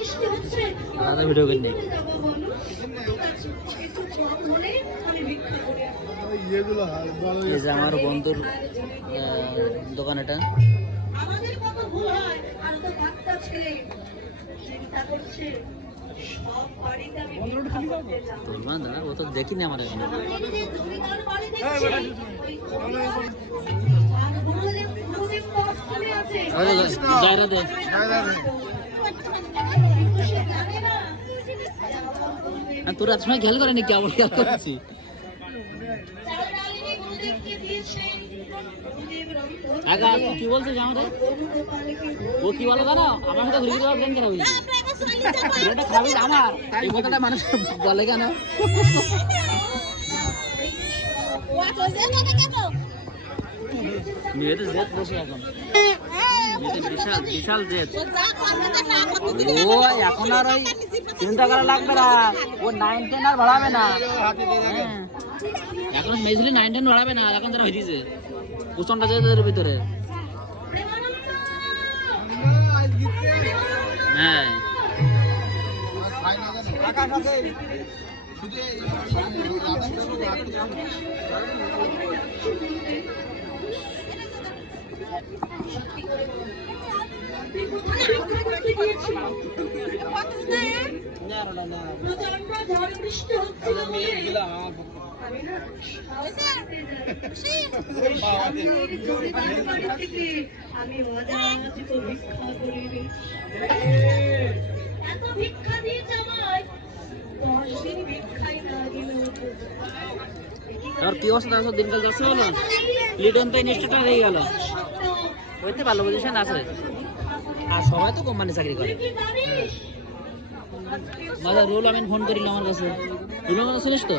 বৃষ্টি হচ্ছে আলাদা ভিডিও করে নেই। এই যে আমার বন্ধুর আহ, দোকান এটা। আমাদের কত ভুল হয় আর তো বাচ্চা ছেলে চিন্তা করছে। সব বাড়িতে আমি ভিক্ষা করতে যাব। তুলবা দাদা ও তো দেখিনি আমার এখানে তোর সময় খেয়াল করেনি কি আবার খেয়াল করেছি ও কি আমার আমার। কেন? বিশাল বিশাল জেদ। ও, এখন আর ওই চিন্তা করা ও নাইন টেন না। হ্যাঁ। এখন মেজলি নাইন টেন বাড়াবে না এখন তারা হয়েছে জেদের ভিতরে। হ্যাঁ। প্রচণ্ড ঝড় বৃষ্টি হচ্ছিল আমি না সামনের জমিদার বাড়ি থেকে আমি অযাচিত ভিক্ষা করে এত ভিক্ষা দিয়েছে আমায় দশ দিন ভিক্ষাই কি অবস্থা? দেখো দিনকাল যাচ্ছে লিটন তো ইনস্টিটিউট হয়ে গেল। হইতে ভালো পজিশন আছে। আর সবাই তো কোম্পানি চাকরি করে। দাদা, রুল আমিন ফোন করিল আমার কাছে। রুল আমার শুনিস তো?